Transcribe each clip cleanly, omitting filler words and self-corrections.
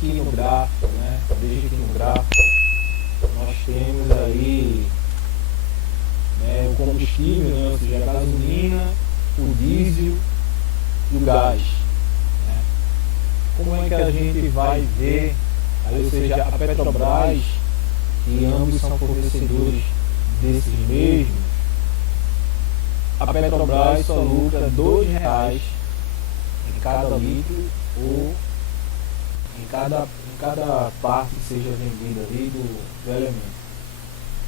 aqui no gráfico, né? Veja aqui no gráfico, nós temos aí, né, o combustível, né, ou seja, a gasolina, o diesel e o gás, né? Como é que a gente vai ver, aí, ou seja, a Petrobras, que ambos são fornecedores desses mesmos, a Petrobras só lucra R$2 em cada litro ou em cada parte que seja vendida ali do elemento.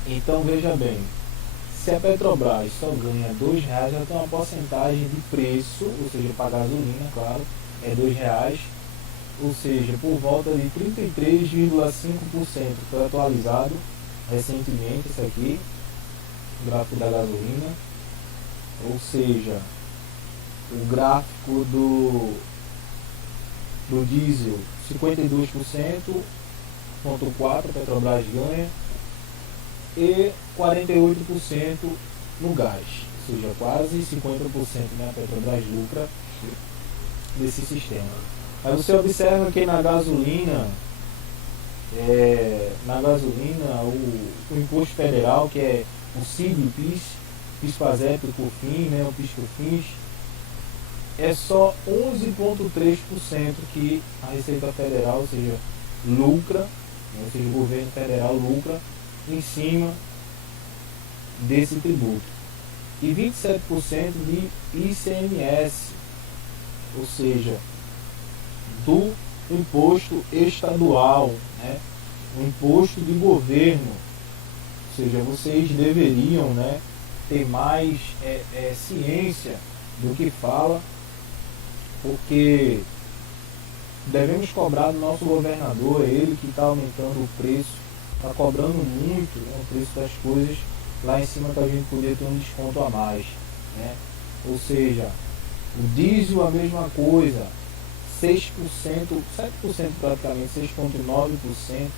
Então veja bem, se a Petrobras só ganha R$2, ela tem uma porcentagem de preço, ou seja, para a gasolina, claro, é R$2, ou seja, por volta de 33,5%. Foi atualizado recentemente isso aqui, o gráfico da gasolina, ou seja, o gráfico do diesel 52,4% a Petrobras ganha, e 48% no gás, ou seja, quase 50%, né, a Petrobras lucra desse sistema. Aí você observa que na gasolina, o imposto federal, que é o CID e o PIS, PIS/PASEP, o COFINS, né, o PIS/COFINS, é só 11,3% que a Receita Federal, ou seja, lucra, ou seja, o governo federal lucra em cima desse tributo, e 27% de ICMS, ou seja, do imposto estadual, né, o imposto de governo. Ou seja, vocês deveriam, né, ter mais ciência do que fala, porque devemos cobrar do nosso governador, ele que está aumentando o preço, está cobrando muito, né, o preço das coisas lá em cima, que a gente poderia ter um desconto a mais, né? Ou seja, o diesel a mesma coisa, 6%, 7% praticamente, 6,9%,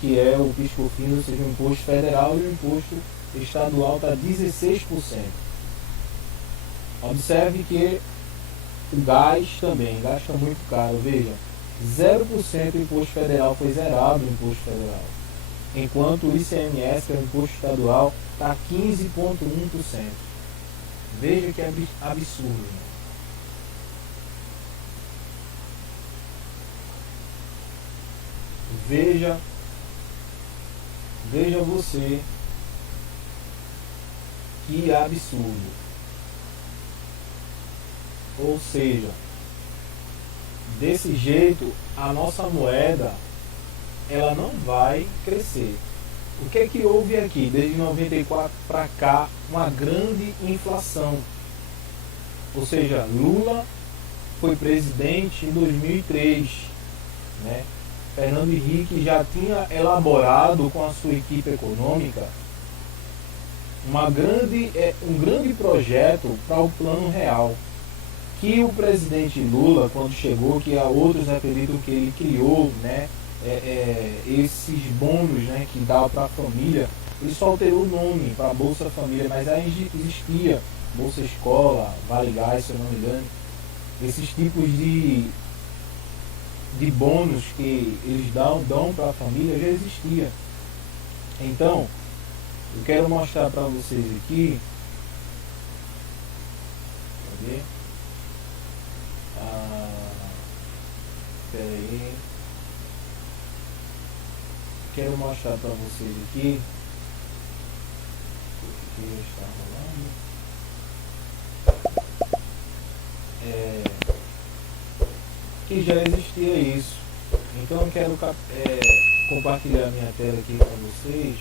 que é o PIS/COFINS, ou seja, o imposto federal, e o imposto estadual está 16%. Observe que o gás também, gás está muito caro, veja, 0% do imposto federal, foi zerado o imposto federal, enquanto o ICMS, que é o imposto estadual, está 15,1%. Veja que absurdo, né? Veja você que absurdo. Ou seja, desse jeito a nossa moeda ela não vai crescer. O que é que houve aqui? Desde 94 para cá, uma grande inflação. Ou seja, Lula foi presidente em 2003, né? Fernando Henrique já tinha elaborado com a sua equipe econômica um grande projeto para o Plano Real, que o presidente Lula, quando chegou, que outros acreditam que ele criou, né, esses bônus, né, que dá para a família, ele só alterou o nome para Bolsa Família, mas aí existia Bolsa Escola, Vale Gás, se eu não me engano, esses tipos de bônus que eles dão para a família já existia. Então, eu quero mostrar para vocês aqui, cadê? Espera aí, quero mostrar para vocês aqui o que está rolando, que já existia isso. Então eu quero compartilhar minha tela aqui com vocês.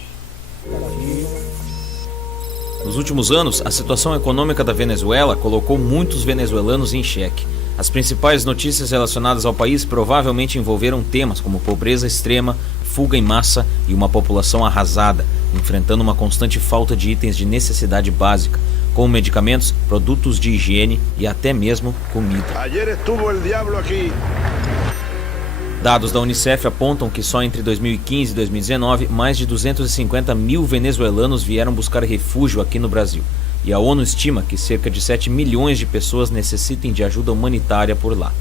Nos últimos anos, a situação econômica da Venezuela colocou muitos venezuelanos em xeque. As principais notícias relacionadas ao país provavelmente envolveram temas como pobreza extrema, fuga em massa e uma população arrasada, enfrentando uma constante falta de itens de necessidade básica, como medicamentos, produtos de higiene e até mesmo comida. Dados da Unicef apontam que só entre 2015 e 2019, mais de 250 mil venezuelanos vieram buscar refúgio aqui no Brasil. E a ONU estima que cerca de 7 milhões de pessoas necessitem de ajuda humanitária por lá.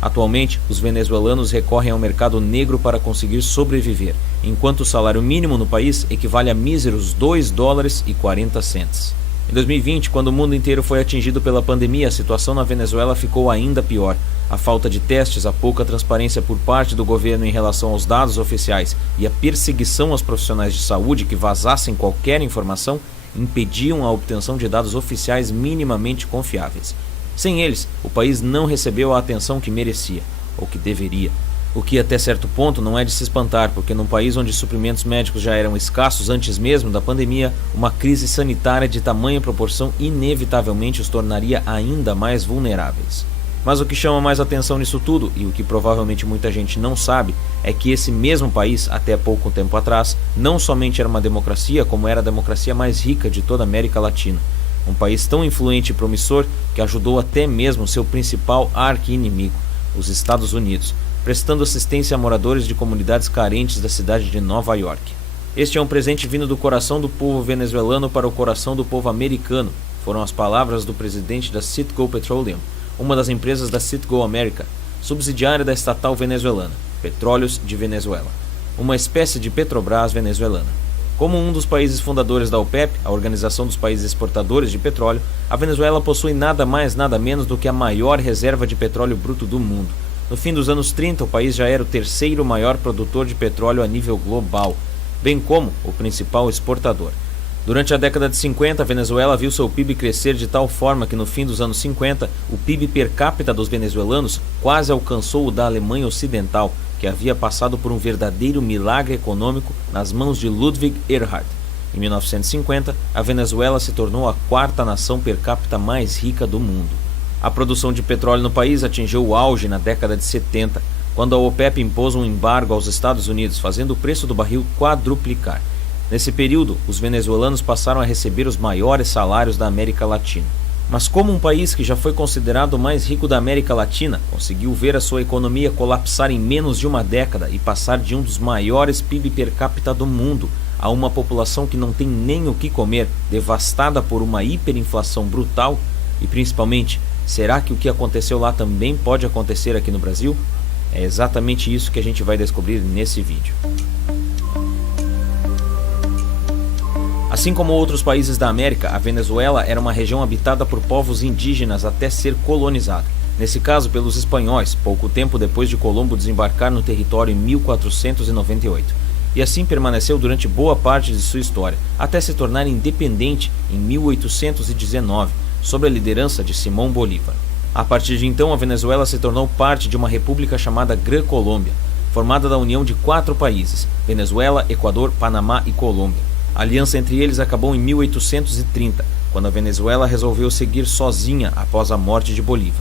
Atualmente, os venezuelanos recorrem ao mercado negro para conseguir sobreviver, enquanto o salário mínimo no país equivale a míseros $2,40. Em 2020, quando o mundo inteiro foi atingido pela pandemia, a situação na Venezuela ficou ainda pior. A falta de testes, a pouca transparência por parte do governo em relação aos dados oficiais e a perseguição aos profissionais de saúde que vazassem qualquer informação impediam a obtenção de dados oficiais minimamente confiáveis. Sem eles, o país não recebeu a atenção que merecia, ou que deveria. O que até certo ponto não é de se espantar, porque num país onde suprimentos médicos já eram escassos antes mesmo da pandemia, uma crise sanitária de tamanha proporção inevitavelmente os tornaria ainda mais vulneráveis. Mas o que chama mais atenção nisso tudo, e o que provavelmente muita gente não sabe, é que esse mesmo país, até pouco tempo atrás, não somente era uma democracia, como era a democracia mais rica de toda a América Latina. Um país tão influente e promissor que ajudou até mesmo seu principal arqui-inimigo, os Estados Unidos, prestando assistência a moradores de comunidades carentes da cidade de Nova York. Este é um presente vindo do coração do povo venezuelano para o coração do povo americano, foram as palavras do presidente da Citgo Petroleum, uma das empresas da Citgo America, subsidiária da estatal venezuelana, Petróleos de Venezuela, uma espécie de Petrobras venezuelana. Como um dos países fundadores da OPEP, a Organização dos Países Exportadores de Petróleo, a Venezuela possui nada mais nada menos do que a maior reserva de petróleo bruto do mundo. No fim dos anos 30, o país já era o terceiro maior produtor de petróleo a nível global, bem como o principal exportador. Durante a década de 50, a Venezuela viu seu PIB crescer de tal forma que no fim dos anos 50, o PIB per capita dos venezuelanos quase alcançou o da Alemanha Ocidental, que havia passado por um verdadeiro milagre econômico nas mãos de Ludwig Erhard. Em 1950, a Venezuela se tornou a quarta nação per capita mais rica do mundo. A produção de petróleo no país atingiu o auge na década de 70, quando a OPEP impôs um embargo aos Estados Unidos, fazendo o preço do barril quadruplicar. Nesse período, os venezuelanos passaram a receber os maiores salários da América Latina. Mas como um país que já foi considerado o mais rico da América Latina conseguiu ver a sua economia colapsar em menos de uma década e passar de um dos maiores PIB per capita do mundo a uma população que não tem nem o que comer, devastada por uma hiperinflação brutal? E principalmente, será que o que aconteceu lá também pode acontecer aqui no Brasil? É exatamente isso que a gente vai descobrir nesse vídeo. Assim como outros países da América, a Venezuela era uma região habitada por povos indígenas até ser colonizada. Nesse caso, pelos espanhóis, pouco tempo depois de Colombo desembarcar no território em 1498. E assim permaneceu durante boa parte de sua história, até se tornar independente em 1819, sob a liderança de Simón Bolívar. A partir de então, a Venezuela se tornou parte de uma república chamada Gran Colômbia, formada da união de 4 países: Venezuela, Equador, Panamá e Colômbia. A aliança entre eles acabou em 1830, quando a Venezuela resolveu seguir sozinha após a morte de Bolívar.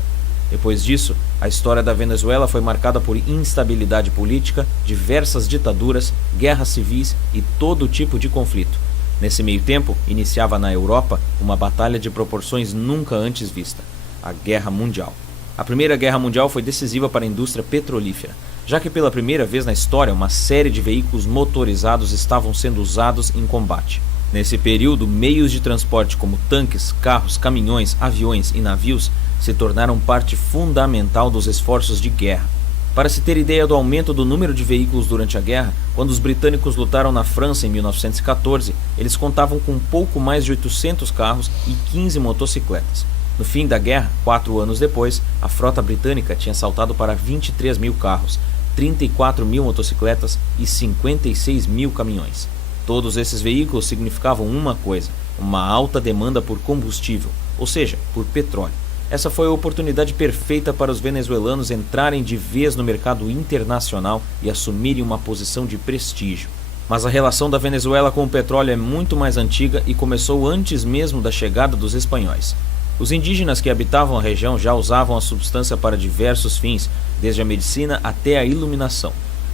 Depois disso, a história da Venezuela foi marcada por instabilidade política, diversas ditaduras, guerras civis e todo tipo de conflito. Nesse meio tempo, iniciava na Europa uma batalha de proporções nunca antes vista: a Guerra Mundial. A Primeira Guerra Mundial foi decisiva para a indústria petrolífera, já que pela primeira vez na história uma série de veículos motorizados estavam sendo usados em combate. Nesse período, meios de transporte como tanques, carros, caminhões, aviões e navios se tornaram parte fundamental dos esforços de guerra. Para se ter ideia do aumento do número de veículos durante a guerra, quando os britânicos lutaram na França em 1914, eles contavam com pouco mais de 800 carros e 15 motocicletas. No fim da guerra, 4 anos depois, a frota britânica tinha saltado para 23 mil carros, 34 mil motocicletas e 56 mil caminhões. Todos esses veículos significavam uma coisa: uma alta demanda por combustível, ou seja, por petróleo. Essa foi a oportunidade perfeita para os venezuelanos entrarem de vez no mercado internacional e assumirem uma posição de prestígio. Mas a relação da Venezuela com o petróleo é muito mais antiga e começou antes mesmo da chegada dos espanhóis. Os indígenas que habitavam a região já usavam a substância para diversos fins, desde a medicina até a iluminação.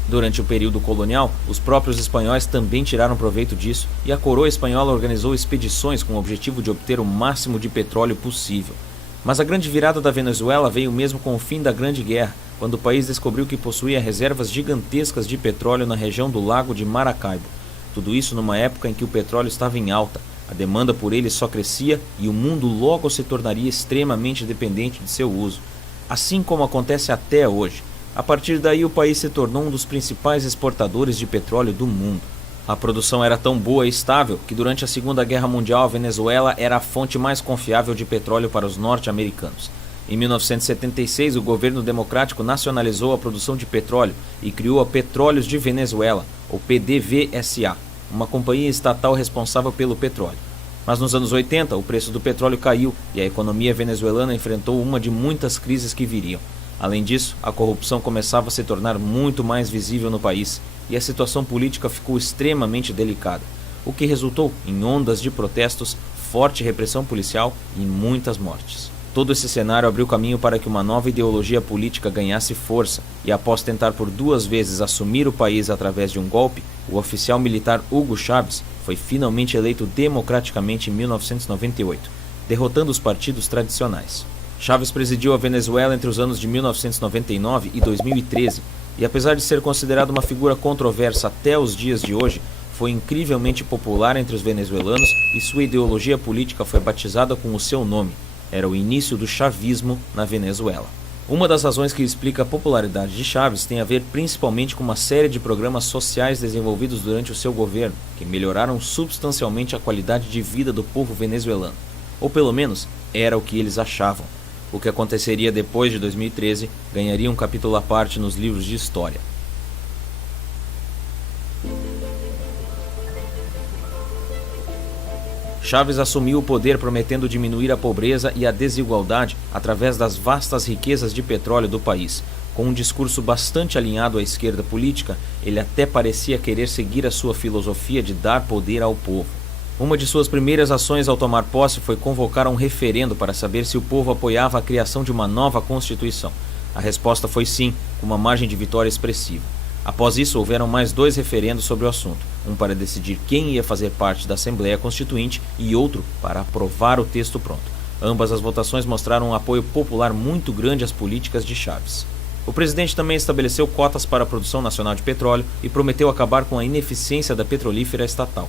Durante o período colonial, os próprios espanhóis também tiraram proveito disso, e a coroa espanhola organizou expedições com o objetivo de obter o máximo de petróleo possível. Mas a grande virada da Venezuela veio mesmo com o fim da Grande Guerra, quando o país descobriu que possuía reservas gigantescas de petróleo na região do Lago de Maracaibo. Tudo isso numa época em que o petróleo estava em alta. A demanda por ele só crescia e o mundo logo se tornaria extremamente dependente de seu uso. assim como acontece até hoje. A partir daí, o país se tornou um dos principais exportadores de petróleo do mundo. A produção era tão boa e estável que durante a Segunda Guerra Mundial a Venezuela era a fonte mais confiável de petróleo para os norte-americanos. Em 1976, o governo democrático nacionalizou a produção de petróleo e criou a Petróleos de Venezuela, ou PDVSA, uma companhia estatal responsável pelo petróleo. Mas nos anos 80, o preço do petróleo caiu e a economia venezuelana enfrentou uma de muitas crises que viriam. Além disso, a corrupção começava a se tornar muito mais visível no país e a situação política ficou extremamente delicada, o que resultou em ondas de protestos, forte repressão policial e muitas mortes. Todo esse cenário abriu caminho para que uma nova ideologia política ganhasse força e, após tentar por 2 vezes assumir o país através de um golpe, o oficial militar Hugo Chávez foi finalmente eleito democraticamente em 1998, derrotando os partidos tradicionais. Chávez presidiu a Venezuela entre os anos de 1999 e 2013 e, apesar de ser considerado uma figura controversa até os dias de hoje, foi incrivelmente popular entre os venezuelanos e sua ideologia política foi batizada com o seu nome. Era o início do chavismo na Venezuela. Uma das razões que explica a popularidade de Chávez tem a ver principalmente com uma série de programas sociais desenvolvidos durante o seu governo, que melhoraram substancialmente a qualidade de vida do povo venezuelano. Ou pelo menos, era o que eles achavam. O que aconteceria depois de 2013 ganharia um capítulo à parte nos livros de história. Chávez assumiu o poder prometendo diminuir a pobreza e a desigualdade através das vastas riquezas de petróleo do país. Com um discurso bastante alinhado à esquerda política, ele até parecia querer seguir a sua filosofia de dar poder ao povo. Uma de suas primeiras ações ao tomar posse foi convocar um referendo para saber se o povo apoiava a criação de uma nova Constituição. A resposta foi sim, com uma margem de vitória expressiva. Após isso, houveram mais 2 referendos sobre o assunto, um para decidir quem ia fazer parte da Assembleia Constituinte e outro para aprovar o texto pronto. Ambas as votações mostraram um apoio popular muito grande às políticas de Chávez. O presidente também estabeleceu cotas para a produção nacional de petróleo e prometeu acabar com a ineficiência da petrolífera estatal.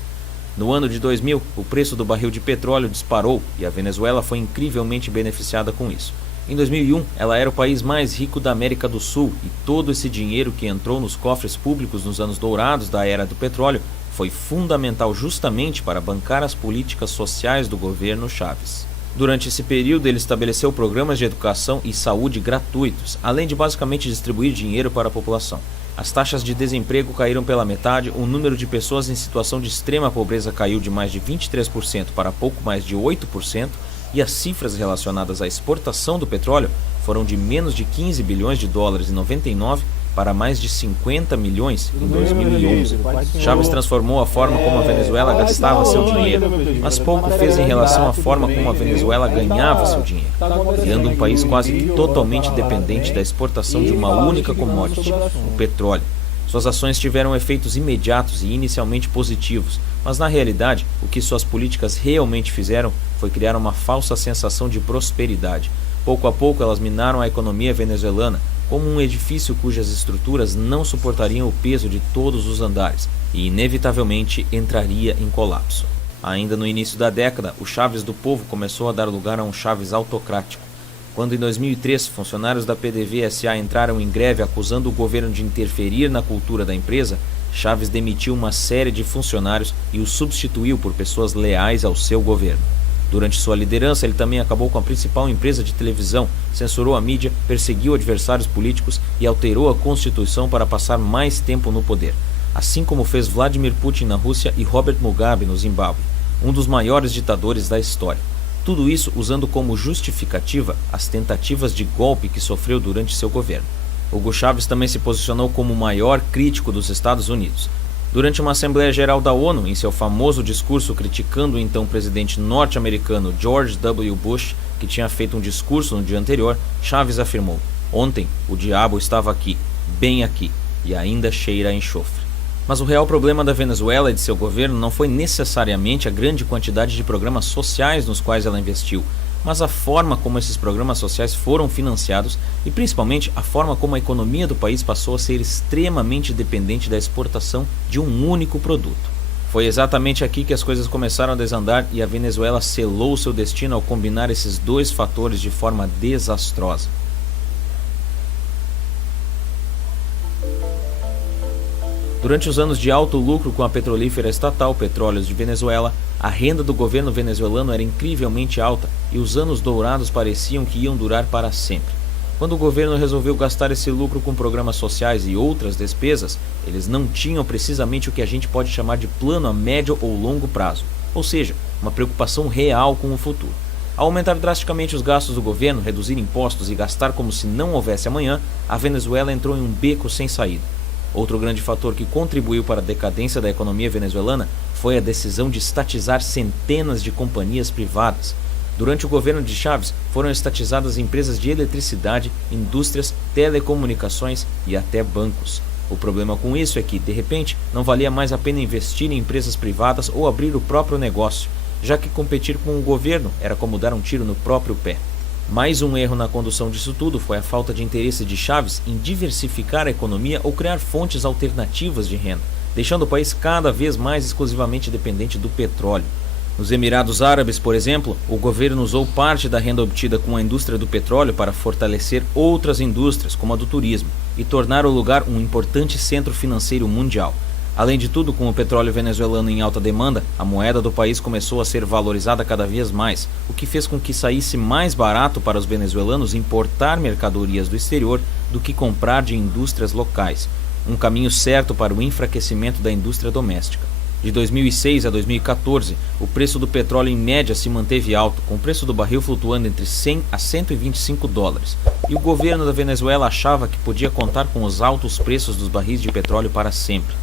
No ano de 2000, o preço do barril de petróleo disparou e a Venezuela foi incrivelmente beneficiada com isso. Em 2001, ela era o país mais rico da América do Sul e todo esse dinheiro que entrou nos cofres públicos nos anos dourados da era do petróleo foi fundamental justamente para bancar as políticas sociais do governo Chávez. Durante esse período, ele estabeleceu programas de educação e saúde gratuitos, além de basicamente distribuir dinheiro para a população. As taxas de desemprego caíram pela metade, o número de pessoas em situação de extrema pobreza caiu de mais de 23% para pouco mais de 8%, e as cifras relacionadas à exportação do petróleo foram de menos de 15 bilhões de dólares em 99 para mais de 50 milhões em 2011. Chávez transformou a forma como a Venezuela gastava seu dinheiro, mas pouco fez em relação à forma como a Venezuela ganhava seu dinheiro, criando um país quase totalmente dependente da exportação de uma única commodity, o petróleo. Suas ações tiveram efeitos imediatos e inicialmente positivos, mas na realidade, o que suas políticas realmente fizeram foi criar uma falsa sensação de prosperidade. Pouco a pouco, elas minaram a economia venezuelana como um edifício cujas estruturas não suportariam o peso de todos os andares e, inevitavelmente, entraria em colapso. Ainda no início da década, o Chávez do povo começou a dar lugar a um Chávez autocrático. Quando em 2003 funcionários da PDVSA entraram em greve acusando o governo de interferir na cultura da empresa, Chávez demitiu uma série de funcionários e os substituiu por pessoas leais ao seu governo. Durante sua liderança, ele também acabou com a principal empresa de televisão, censurou a mídia, perseguiu adversários políticos e alterou a Constituição para passar mais tempo no poder, assim como fez Vladimir Putin na Rússia e Robert Mugabe no Zimbábue, um dos maiores ditadores da história. Tudo isso usando como justificativa as tentativas de golpe que sofreu durante seu governo. Hugo Chávez também se posicionou como o maior crítico dos Estados Unidos. Durante uma Assembleia Geral da ONU, em seu famoso discurso criticando o então presidente norte-americano George W. Bush, que tinha feito um discurso no dia anterior, Chávez afirmou: "Ontem o diabo estava aqui, bem aqui, e ainda cheira a enxofre." Mas o real problema da Venezuela e de seu governo não foi necessariamente a grande quantidade de programas sociais nos quais ela investiu, mas a forma como esses programas sociais foram financiados e principalmente a forma como a economia do país passou a ser extremamente dependente da exportação de um único produto. Foi exatamente aqui que as coisas começaram a desandar e a Venezuela selou seu destino ao combinar esses 2 fatores de forma desastrosa. Durante os anos de alto lucro com a petrolífera estatal Petróleos de Venezuela, a renda do governo venezuelano era incrivelmente alta e os anos dourados pareciam que iam durar para sempre. Quando o governo resolveu gastar esse lucro com programas sociais e outras despesas, eles não tinham precisamente o que a gente pode chamar de plano a médio ou longo prazo, ou seja, uma preocupação real com o futuro. Ao aumentar drasticamente os gastos do governo, reduzir impostos e gastar como se não houvesse amanhã, a Venezuela entrou em um beco sem saída. Outro grande fator que contribuiu para a decadência da economia venezuelana foi a decisão de estatizar centenas de companhias privadas. Durante o governo de Chávez, foram estatizadas empresas de eletricidade, indústrias, telecomunicações e até bancos. O problema com isso é que, de repente, não valia mais a pena investir em empresas privadas ou abrir o próprio negócio, já que competir com o governo era como dar um tiro no próprio pé. Mais um erro na condução disso tudo foi a falta de interesse de Chávez em diversificar a economia ou criar fontes alternativas de renda, deixando o país cada vez mais exclusivamente dependente do petróleo. Nos Emirados Árabes, por exemplo, o governo usou parte da renda obtida com a indústria do petróleo para fortalecer outras indústrias, como a do turismo, e tornar o lugar um importante centro financeiro mundial. Além de tudo, com o petróleo venezuelano em alta demanda, a moeda do país começou a ser valorizada cada vez mais, o que fez com que saísse mais barato para os venezuelanos importar mercadorias do exterior do que comprar de indústrias locais, um caminho certo para o enfraquecimento da indústria doméstica. De 2006 a 2014, o preço do petróleo em média se manteve alto, com o preço do barril flutuando entre 100 a 125 dólares, e o governo da Venezuela achava que podia contar com os altos preços dos barris de petróleo para sempre.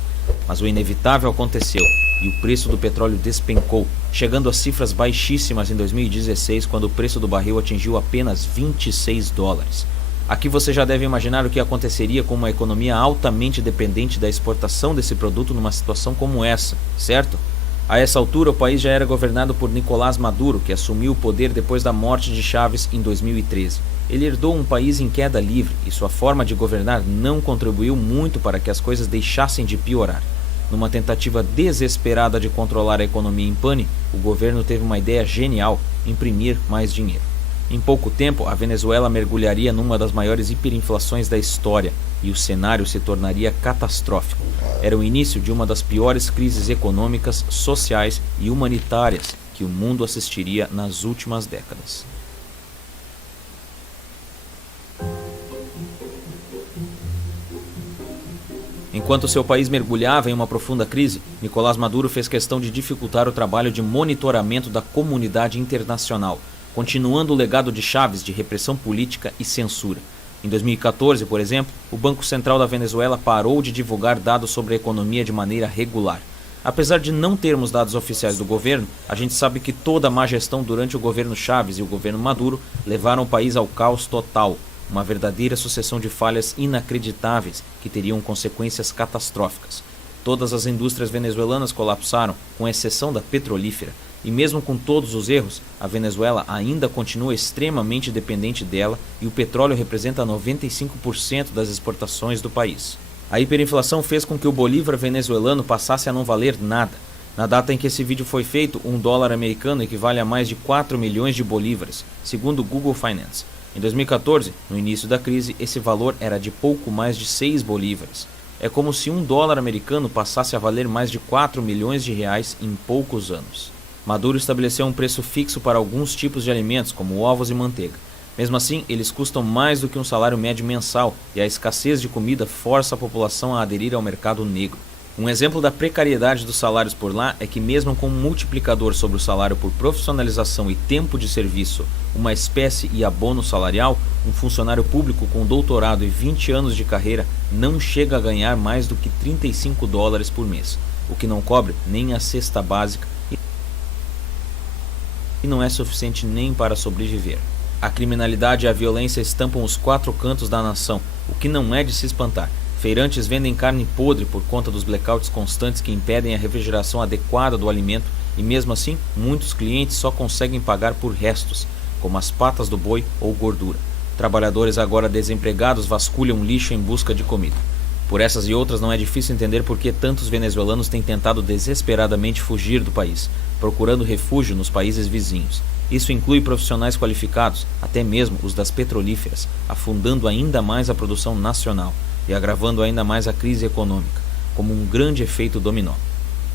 Mas o inevitável aconteceu e o preço do petróleo despencou, chegando a cifras baixíssimas em 2016, quando o preço do barril atingiu apenas 26 dólares. Aqui você já deve imaginar o que aconteceria com uma economia altamente dependente da exportação desse produto numa situação como essa, certo? A essa altura, o país já era governado por Nicolás Maduro, que assumiu o poder depois da morte de Chávez em 2013. Ele herdou um país em queda livre e sua forma de governar não contribuiu muito para que as coisas deixassem de piorar. Numa tentativa desesperada de controlar a economia em pane, o governo teve uma ideia genial: imprimir mais dinheiro. Em pouco tempo, a Venezuela mergulharia numa das maiores hiperinflações da história e o cenário se tornaria catastrófico. Era o início de uma das piores crises econômicas, sociais e humanitárias que o mundo assistiria nas últimas décadas. Enquanto seu país mergulhava em uma profunda crise, Nicolás Maduro fez questão de dificultar o trabalho de monitoramento da comunidade internacional, continuando o legado de Chávez de repressão política e censura. Em 2014, por exemplo, o Banco Central da Venezuela parou de divulgar dados sobre a economia de maneira regular. Apesar de não termos dados oficiais do governo, a gente sabe que toda a má gestão durante o governo Chávez e o governo Maduro levaram o país ao caos total, uma verdadeira sucessão de falhas inacreditáveis que teriam consequências catastróficas. Todas as indústrias venezuelanas colapsaram, com exceção da petrolífera, e mesmo com todos os erros, a Venezuela ainda continua extremamente dependente dela e o petróleo representa 95% das exportações do país. A hiperinflação fez com que o bolívar venezuelano passasse a não valer nada. Na data em que esse vídeo foi feito, $1 americano equivale a mais de 4 milhões de bolívares, segundo o Google Finance. Em 2014, no início da crise, esse valor era de pouco mais de 6 bolívares. É como se $1 americano passasse a valer mais de 4 milhões de reais em poucos anos. Maduro estabeleceu um preço fixo para alguns tipos de alimentos, como ovos e manteiga. Mesmo assim, eles custam mais do que um salário médio mensal e a escassez de comida força a população a aderir ao mercado negro. Um exemplo da precariedade dos salários por lá é que, mesmo com um multiplicador sobre o salário por profissionalização e tempo de serviço, uma espécie e abono salarial, um funcionário público com doutorado e 20 anos de carreira não chega a ganhar mais do que $35 por mês, o que não cobre nem a cesta básica e não é suficiente nem para sobreviver. A criminalidade e a violência estampam os 4 cantos da nação, o que não é de se espantar. Feirantes vendem carne podre por conta dos blackouts constantes que impedem a refrigeração adequada do alimento e, mesmo assim, muitos clientes só conseguem pagar por restos, como as patas do boi ou gordura. Trabalhadores agora desempregados vasculham lixo em busca de comida. Por essas e outras, não é difícil entender por que tantos venezuelanos têm tentado desesperadamente fugir do país, procurando refúgio nos países vizinhos. Isso inclui profissionais qualificados, até mesmo os das petrolíferas, afundando ainda mais a produção nacional e agravando ainda mais a crise econômica. como um grande efeito dominó.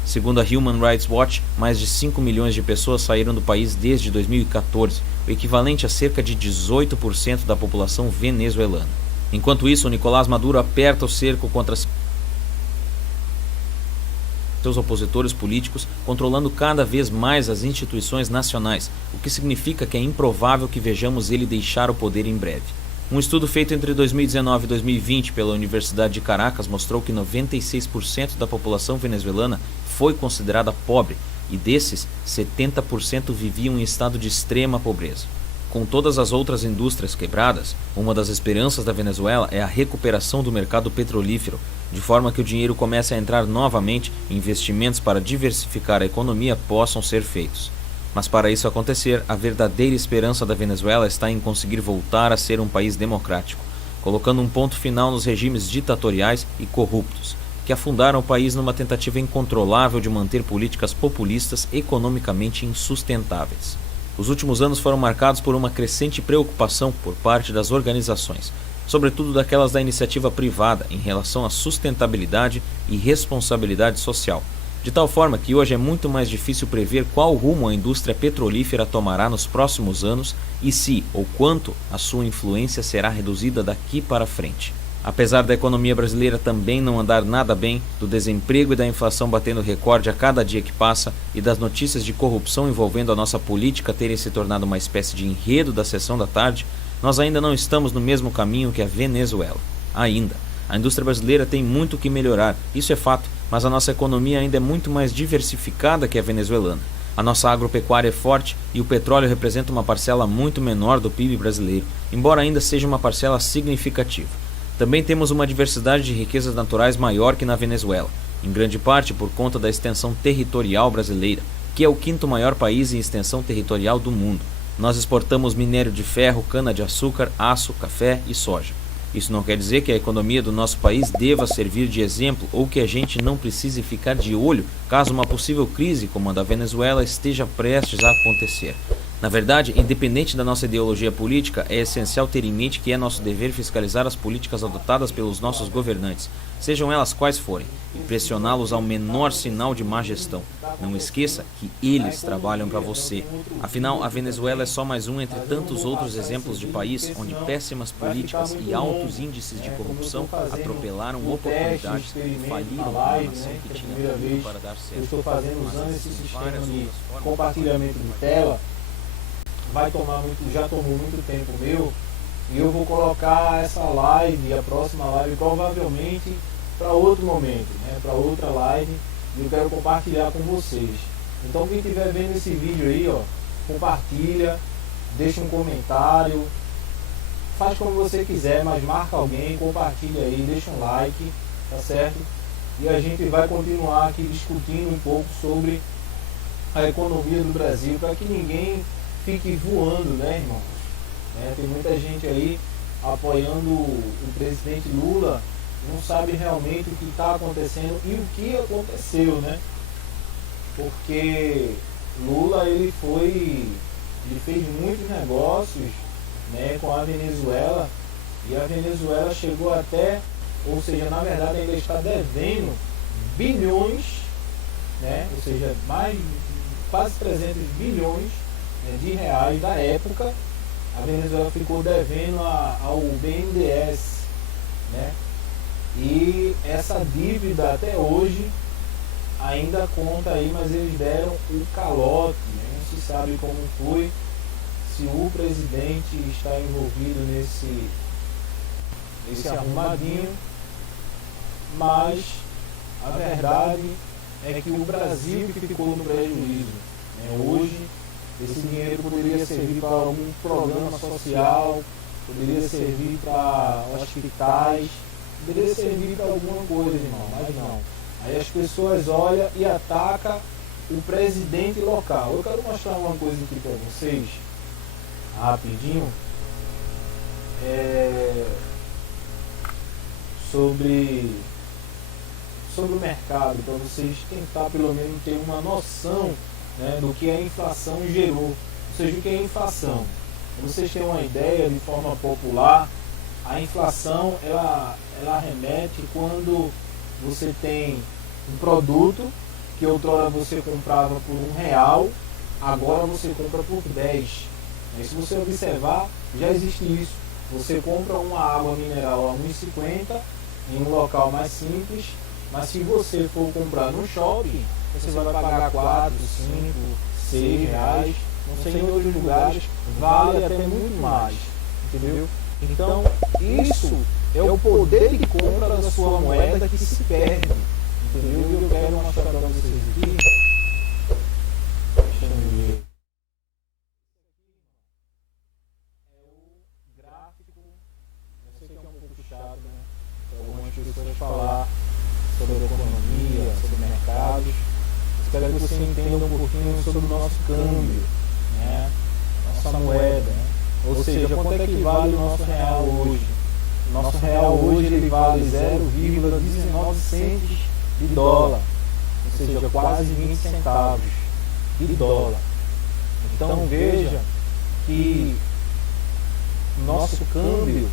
Segundo a Human Rights Watch, mais de 5 milhões de pessoas saíram do país desde 2014, o equivalente a cerca de 18% da população venezuelana. Enquanto isso, Nicolás Maduro aperta o cerco contra seus opositores políticos, controlando cada vez mais as instituições nacionais, o que significa que é improvável que vejamos ele deixar o poder em breve. Um estudo feito entre 2019 e 2020 pela Universidade de Caracas mostrou que 96% da população venezuelana foi considerada pobre e desses, 70% viviam em estado de extrema pobreza. Com todas as outras indústrias quebradas, uma das esperanças da Venezuela é a recuperação do mercado petrolífero, de forma que o dinheiro comece a entrar novamente e investimentos para diversificar a economia possam ser feitos. Mas para isso acontecer, a verdadeira esperança da Venezuela está em conseguir voltar a ser um país democrático, colocando um ponto final nos regimes ditatoriais e corruptos, que afundaram o país numa tentativa incontrolável de manter políticas populistas economicamente insustentáveis. Os últimos anos foram marcados por uma crescente preocupação por parte das organizações, sobretudo daquelas da iniciativa privada, em relação à sustentabilidade e responsabilidade social, de tal forma que hoje é muito mais difícil prever qual rumo a indústria petrolífera tomará nos próximos anos e se ou quanto a sua influência será reduzida daqui para frente. Apesar da economia brasileira também não andar nada bem, do desemprego e da inflação batendo recorde a cada dia que passa e das notícias de corrupção envolvendo a nossa política terem se tornado uma espécie de enredo da sessão da tarde, nós ainda não estamos no mesmo caminho que a Venezuela. Ainda. A indústria brasileira tem muito que melhorar, isso é fato, mas a nossa economia ainda é muito mais diversificada que a venezuelana. A nossa agropecuária é forte e o petróleo representa uma parcela muito menor do PIB brasileiro, embora ainda seja uma parcela significativa. Também temos uma diversidade de riquezas naturais maior que na Venezuela, em grande parte por conta da extensão territorial brasileira, que é o quinto maior país em extensão territorial do mundo. Nós exportamos minério de ferro, cana-de-açúcar, aço, café e soja. Isso não quer dizer que a economia do nosso país deva servir de exemplo ou que a gente não precise ficar de olho caso uma possível crise como a da Venezuela esteja prestes a acontecer. Na verdade, independente da nossa ideologia política, é essencial ter em mente que é nosso dever fiscalizar as políticas adotadas pelos nossos governantes, sejam elas quais forem, e pressioná-los ao menor sinal de má gestão. Não esqueça que eles trabalham para você. Afinal, a Venezuela é só mais um entre tantos outros exemplos de país onde péssimas políticas e altos índices de corrupção atropelaram oportunidades e faliram uma nação que tinha tudo para dar certo. Eu estou fazendo usando esse sistema de compartilhamento de tela. Já tomou muito tempo meu, e eu vou colocar essa live, a próxima live, provavelmente para outro momento, né, para outra live, e eu quero compartilhar com vocês. Então quem estiver vendo esse vídeo aí, ó, compartilha, deixa um comentário, faz como você quiser, mas marca alguém, compartilha aí, deixa um like, tá certo? E a gente vai continuar aqui discutindo um pouco sobre a economia do Brasil, para que ninguém fique voando, né, irmãos? Tem muita gente aí apoiando o presidente Lula, não sabe realmente o que está acontecendo e o que aconteceu, né? Porque Lula ele fez muitos negócios, né, com a Venezuela, e a Venezuela chegou até, ou seja, na verdade ainda está devendo bilhões, né? Ou seja, quase 300 bilhões de reais da época. A Venezuela ficou devendo ao BNDES, né? E essa dívida até hoje ainda conta aí, mas eles deram o calote, né? Não se sabe como foi, se o presidente está envolvido nesse arrumadinho, mas a verdade é que o Brasil que ficou no prejuízo, né? Hoje esse dinheiro poderia servir para algum programa social, poderia servir para hospitais, poderia servir para alguma coisa, irmão, mas não. Aí as pessoas olham e atacam o presidente local. Eu quero mostrar uma coisa aqui para vocês, rapidinho, sobre o mercado, para vocês tentar pelo menos ter uma noção, né, do que a inflação gerou. Ou seja, o que é inflação? Para vocês terem uma ideia de forma popular, a inflação ela remete quando você tem um produto que outrora você comprava por R$1, agora você compra por 10. E se você observar, já existe isso. Você compra uma água mineral a R$1,50 em um local mais simples, mas se você for comprar no shopping, você vai pagar 4, 5, 6 reais. Não sei, em outros lugares vale até muito mais, entendeu? Então, isso é o poder de compra da sua moeda que se perde, entendeu? E eu quero mostrar para vocês aqui. Deixa eu ver. É o gráfico. Eu sei que é um pouco chato, né? Para algumas pessoas falar sobre economia, sobre mercados. Espero que você entenda um pouquinho sobre o nosso câmbio, né? Nossa moeda, né? Ou seja, quanto é que vale o nosso real hoje? O nosso real hoje ele vale 0,19 centes de dólar, ou seja, quase 20 centavos de dólar. Então veja que o nosso câmbio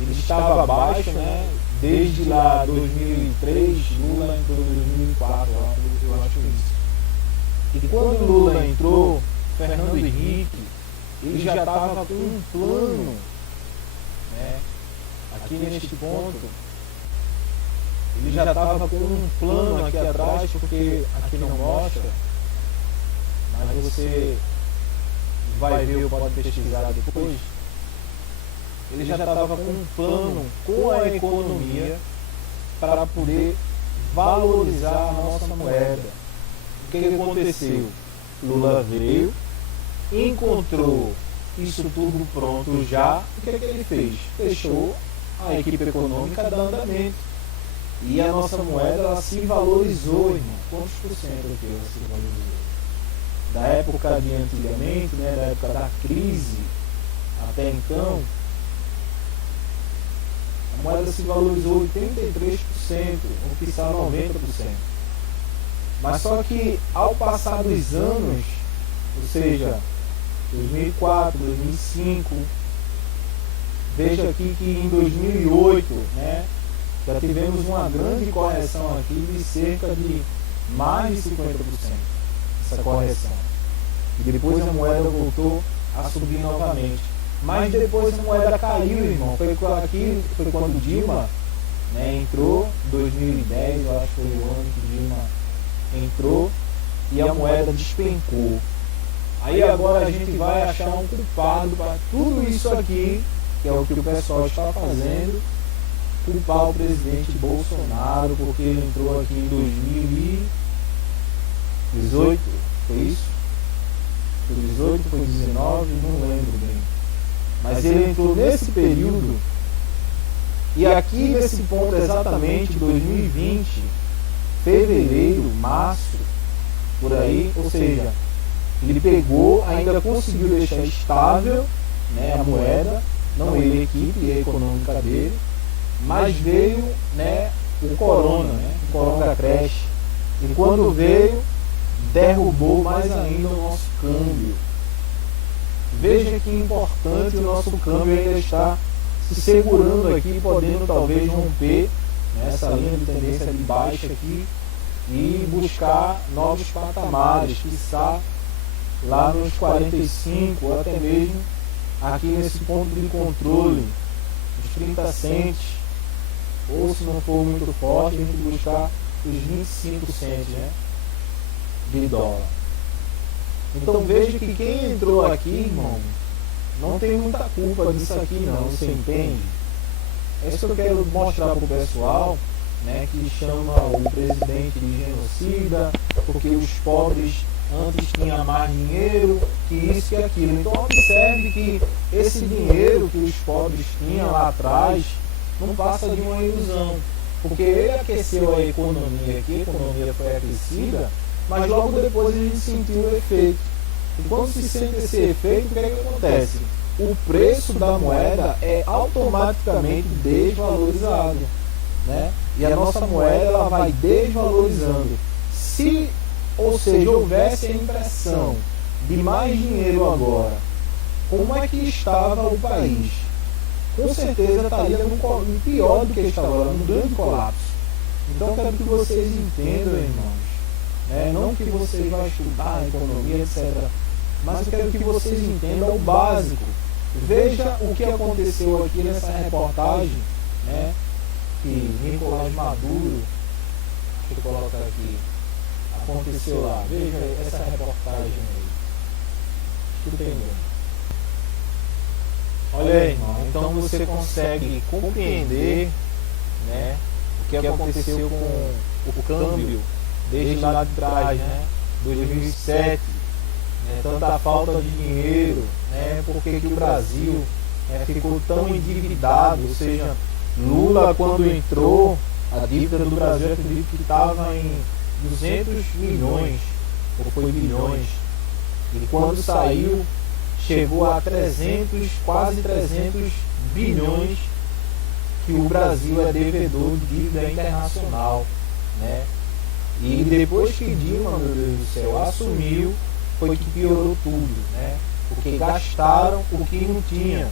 ele estava abaixo, né? Desde lá 2003, Lula entrou em 2004, eu acho isso. E quando Lula entrou, Fernando Henrique, ele já estava com um plano, né? Aqui neste ponto, ele já estava com um plano aqui atrás, porque aqui não mostra, mas você vai ver ou pode pesquisar depois. Ele já estava com um plano com a economia para poder valorizar a nossa moeda. O que aconteceu? Lula veio, encontrou isso tudo pronto já. O que ele fez? Fechou a equipe econômica da andamento. E a nossa moeda ela se valorizou, irmão. Quantos por cento aqui ela se valorizou? Da época de antigamente, né, da época da crise até então, a moeda se valorizou 83%, ou quiçá 90%. Mas só que ao passar dos anos, ou seja, 2004, 2005, veja aqui que em 2008, né, já tivemos uma grande correção aqui de cerca de mais de 50%, essa correção. E depois a moeda voltou a subir novamente. Mas depois a moeda caiu, irmão. Foi quando Dilma, né, entrou, 2010, eu acho que foi o ano que Dilma entrou, e a moeda despencou. Aí agora a gente vai achar um culpado para tudo isso aqui, que é o que o pessoal está fazendo, culpar o presidente Bolsonaro, porque ele entrou aqui em 2018, foi isso? Foi 18, foi 19, não lembro bem. Mas ele entrou nesse período, e aqui nesse ponto exatamente, 2020, fevereiro, março, por aí, ou seja, ele pegou, ainda conseguiu deixar estável, né, a moeda, não ele, a equipe econômica dele, mas veio, né, o corona, né, o corona crash, e quando veio, derrubou mais ainda o nosso câmbio. Veja que importante o nosso câmbio ainda está se segurando aqui, podendo talvez romper, né, essa linha de tendência de baixa aqui e buscar novos patamares, quiçá lá nos 45, ou até mesmo aqui nesse ponto de controle, os 30 centes, ou se não for muito forte, a gente buscar os 25 centes, né, de dólar. Então veja que quem entrou aqui, irmão, não tem muita culpa disso aqui não, você entende? É isso que eu quero mostrar para o pessoal, né, que chama o presidente de genocida, porque os pobres antes tinham mais dinheiro, que isso e aquilo. Então observe que esse dinheiro que os pobres tinham lá atrás não passa de uma ilusão, porque ele aqueceu a economia aqui, a economia foi aquecida, mas logo depois a gente sentiu o efeito. E quando se sente esse efeito, o que é que acontece? O preço da moeda é automaticamente desvalorizado, né? E a nossa moeda ela vai desvalorizando. Se, ou seja, houvesse a impressão de mais dinheiro agora, como é que estava o país? Com certeza estaria no pior do que está agora, num grande colapso. Então eu quero que vocês entendam, irmãos, né? Não que vocês vão estudar economia, etc. Mas eu quero que vocês entendam o básico. Veja o que aconteceu aqui nessa reportagem, né? Que Nicolás Maduro, deixa eu colocar aqui, aconteceu lá. Veja essa reportagem aí. Entendeu? Olha aí, irmão. Então você consegue compreender, né, o que aconteceu com o câmbio desde lá de trás, né? 2007, né, tanta falta de dinheiro, né? Porque que o Brasil, né, ficou tão endividado, ou seja, Lula quando entrou, a dívida do Brasil acredito que estava em 200 milhões, ou foi bilhões, e quando saiu chegou a 300, quase 300 bilhões que o Brasil é devedor de dívida internacional, né? E depois que Dilma, meu Deus do céu, assumiu, foi que piorou tudo, né? Porque gastaram o que não tinha.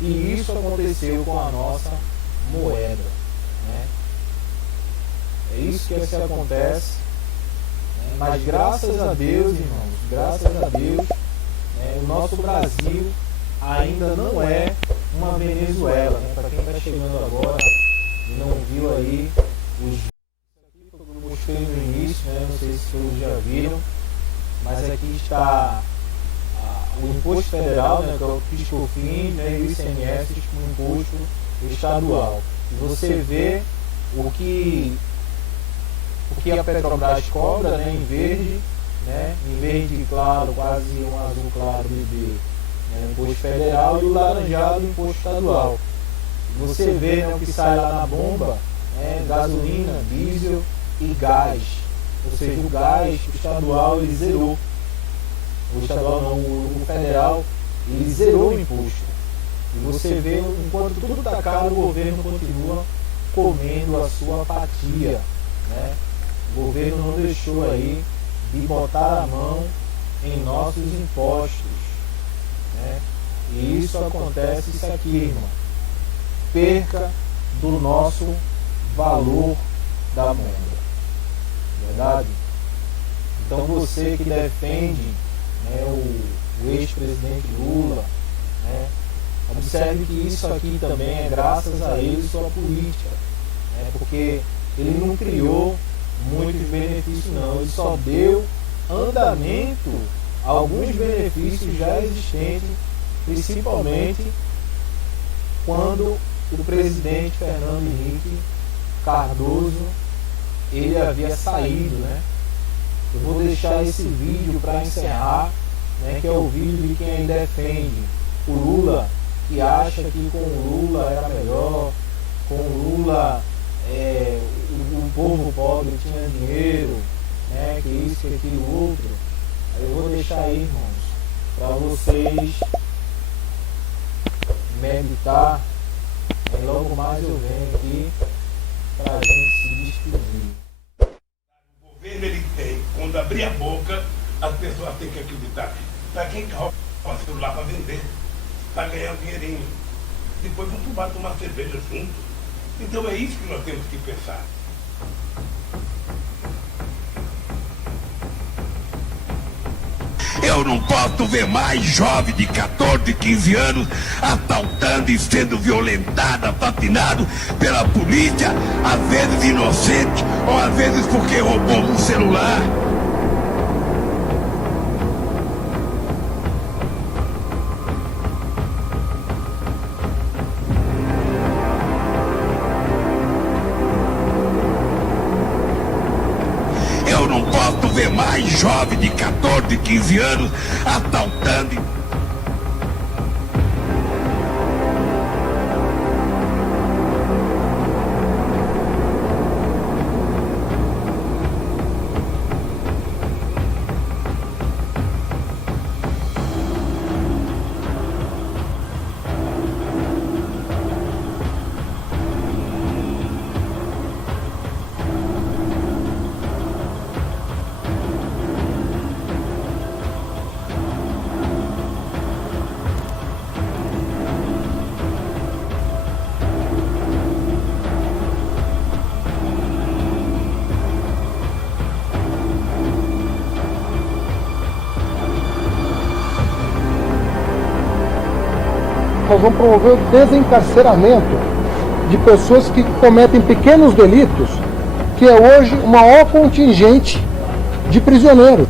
E isso aconteceu com a nossa moeda, né? É isso que acontece, né? Mas graças a Deus, irmãos, graças a Deus, né, o nosso Brasil ainda não é uma Venezuela, né? Para quem está chegando agora e não viu aí os que eu mostrei no início, né? Não sei se todos já viram, mas aqui está o imposto federal, né, que é o PIS/COFINS, né, e o ICMS como imposto estadual. E você vê o que a Petrobras cobra, né, em verde, né, em verde claro, quase um azul claro bebê, né, imposto federal, e o laranjado, imposto estadual. E você vê, né, o que sai lá na bomba, né, gasolina, diesel e gás. Ou seja, o gás estadual ele zerou. O estadual não, o federal, ele zerou o imposto. E você vê, enquanto tudo está caro, o governo continua comendo a sua fatia, né? O governo não deixou aí de botar a mão em nossos impostos, né? E isso acontece, isso aqui, irmão. Perca do nosso valor da moeda. Verdade? Então você que defende, né, o ex-presidente Lula, né, observe que isso aqui também é graças a ele e sua política, né, porque ele não criou muitos benefícios não, ele só deu andamento a alguns benefícios já existentes, principalmente quando o presidente Fernando Henrique Cardoso ele havia saído, né? Eu vou deixar esse vídeo para encerrar, né, que é o vídeo de quem defende o Lula, que acha que com o Lula era melhor, com o Lula o povo pobre tinha dinheiro, né, que isso, que aquilo outro. Aí eu vou deixar aí, irmãos, para vocês meditar, e logo mais eu venho aqui para a gente se despedir. O governo ele tem, quando abrir a boca, as pessoas têm que acreditar. Para quem que rouba celular para vender, para ganhar um dinheirinho. Depois vão tomar cerveja junto. Então é isso que nós temos que pensar. Eu não posso ver mais jovem de 14, 15 anos assaltando e sendo violentado, assassinado pela polícia, às vezes inocente, ou às vezes porque roubou um celular. Ver mais jovem de 14, 15 anos assaltando. vamos promover o desencarceramento de pessoas que cometem pequenos delitos, que é hoje o maior contingente de prisioneiros.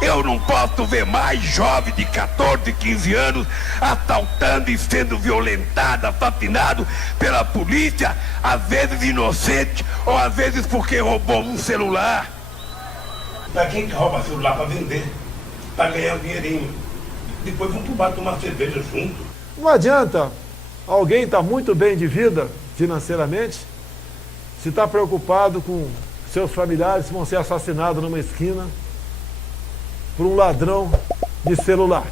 Eu não posso ver mais jovem de 14, 15 anos assaltando e sendo violentado, assassinado pela polícia, às vezes inocente, ou às vezes porque roubou um celular. Para quem que rouba celular para vender? Para ganhar um dinheirinho. Depois vão pro bar tomar cerveja junto. Não adianta alguém estar muito bem de vida financeiramente, se está preocupado com seus familiares que vão ser assassinados numa esquina por um ladrão de celular.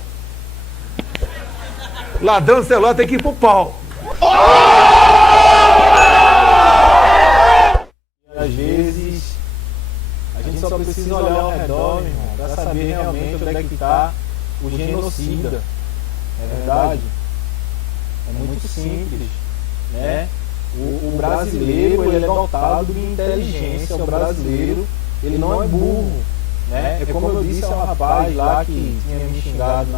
Ladrão de celular tem que ir pro pau. Às vezes, a gente só precisa olhar ao redor, meu irmão, para saber realmente onde é que está o genocida. É verdade? É muito simples, né? O brasileiro, ele é dotado de inteligência. O brasileiro, ele não é burro, né? É como eu disse ao rapaz lá que tinha me xingado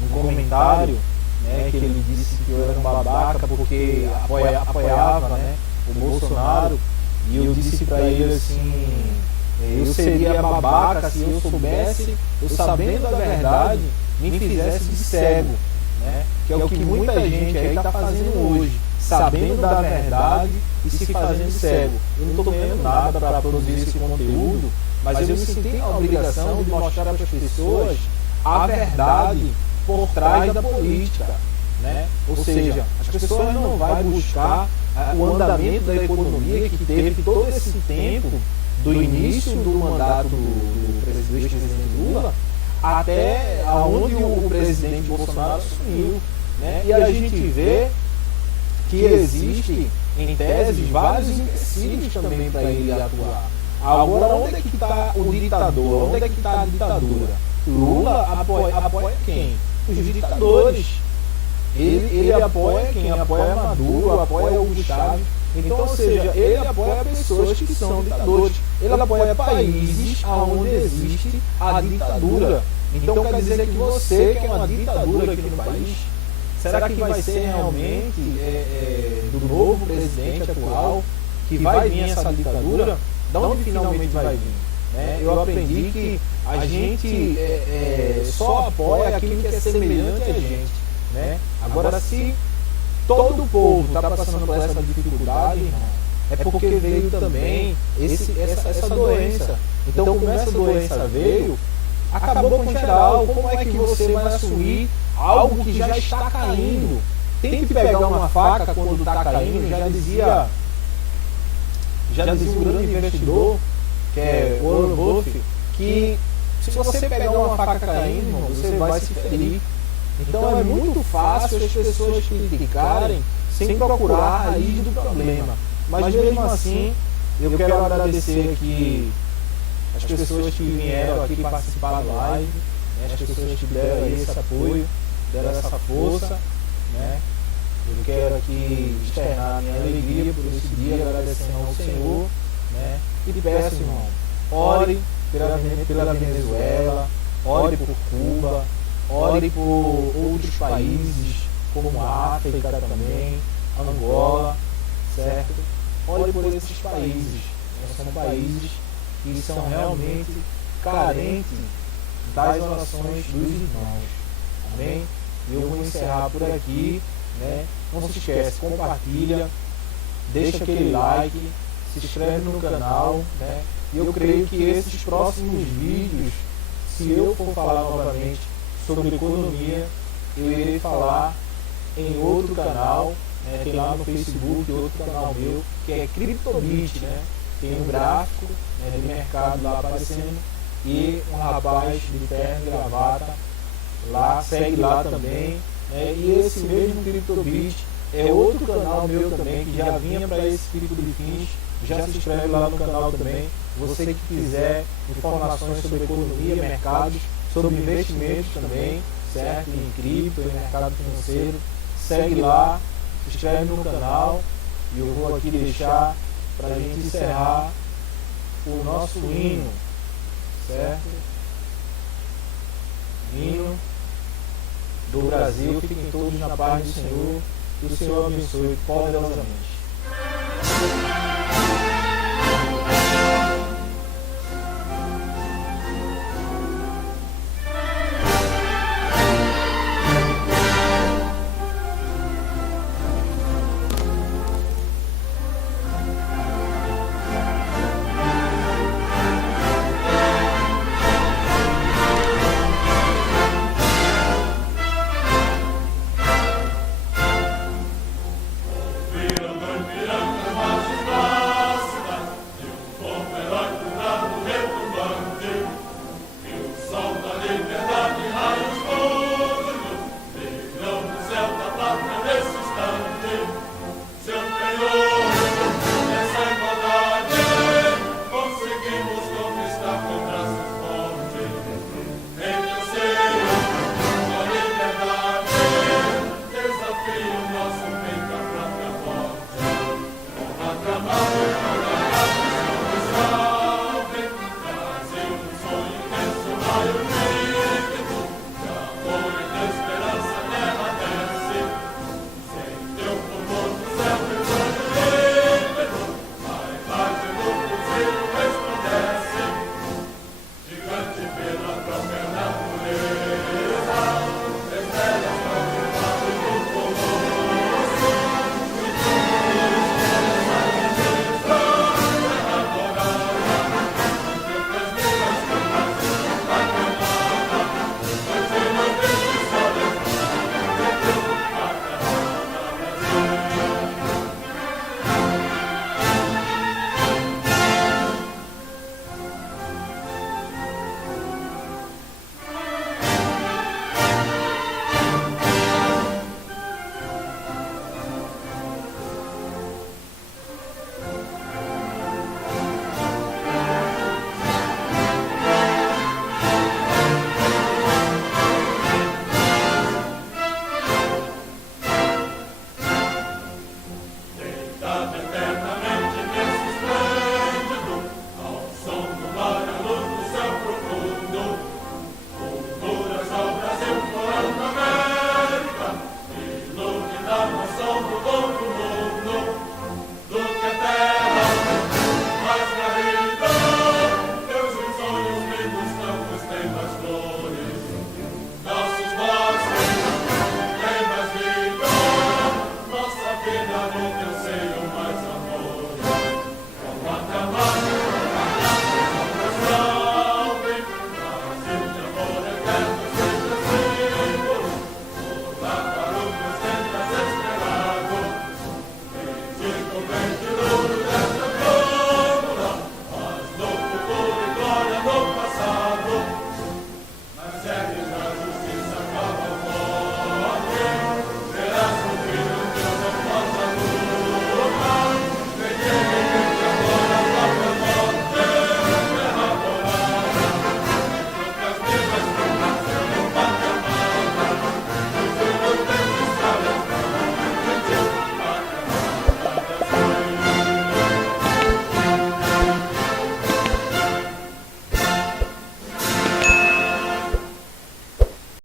no comentário, né? Que ele disse que eu era um babaca porque apoiava, né, o Bolsonaro. E eu disse para ele assim, eu seria babaca se eu soubesse, eu sabendo da verdade, me fizesse de cego, né? Que é o que muita gente aí está fazendo hoje, sabendo da verdade e se fazendo cego. Eu não estou ganhando nada para produzir esse conteúdo, mas eu me senti na obrigação de mostrar para as pessoas a verdade por trás da política, né? Ou seja, as pessoas não vão buscar o andamento da economia que teve todo esse tempo, do início do mandato do presidente Lula até onde o presidente Bolsonaro assumiu, né? E a gente vê que existe, em tese, vários empecilhos também para ele atuar. Agora, onde é que está o ditador? Onde é que está a ditadura? Lula apoia quem? Os ditadores. Ele apoia quem? Apoia Maduro, apoia Hugo Chávez. Então, ou seja, ele apoia pessoas que são ditadores. Ele apoia países onde existe a ditadura. Então quer dizer que você quer uma ditadura aqui no país? Será que vai ser realmente do novo presidente atual que vai vir essa ditadura? De onde finalmente vai vir? Né? Eu aprendi que a gente só apoia aquilo que é semelhante a gente. Né? Agora, se todo o povo está passando por essa dificuldade, irmão, é porque veio também essa doença. Então, como essa doença veio, acabou com geral. Como é que você vai assumir algo que já está caindo? Tem que pegar uma faca quando está caindo. Já dizia um grande investidor, que é Warren Buffett, que se você pegar uma faca caindo, irmão, você vai se ferir. Então é muito fácil as pessoas criticarem sem procurar a raiz do problema. Mas mesmo assim, eu quero agradecer aqui as pessoas que vieram aqui participar da live, né, as pessoas que deram aí esse apoio, deram essa força, né? Eu quero aqui externar a minha alegria por esse dia, agradecendo ao Senhor, né? E peço, irmão, ore pela Venezuela, ore por Cuba, ore por outros países, como a África também, Angola, certo? Ore por esses países, né? São países que são realmente carentes das orações dos irmãos. Amém? E eu vou encerrar por aqui, né? Não se esquece, compartilha, deixa aquele like, se inscreve no canal, né? E eu creio que esses próximos vídeos, se eu for falar novamente sobre economia, eu irei falar em outro canal, né? Tem lá no Facebook outro canal meu, que é CryptoBit, né? Tem um gráfico, né, de mercado lá aparecendo e um rapaz de terno e gravata lá, segue lá também, né? E esse mesmo CryptoBit é outro canal meu também, que já vinha para esse tipo de fins. Já se inscreve lá no canal também. Você que quiser informações sobre economia, mercados, sobre investimentos também, certo? Em cripto, em mercado financeiro, segue lá, se inscreve no canal e eu vou aqui deixar para a gente encerrar o nosso hino, certo? Hino do Brasil. Fiquem todos na paz do Senhor, que o Senhor abençoe poderosamente.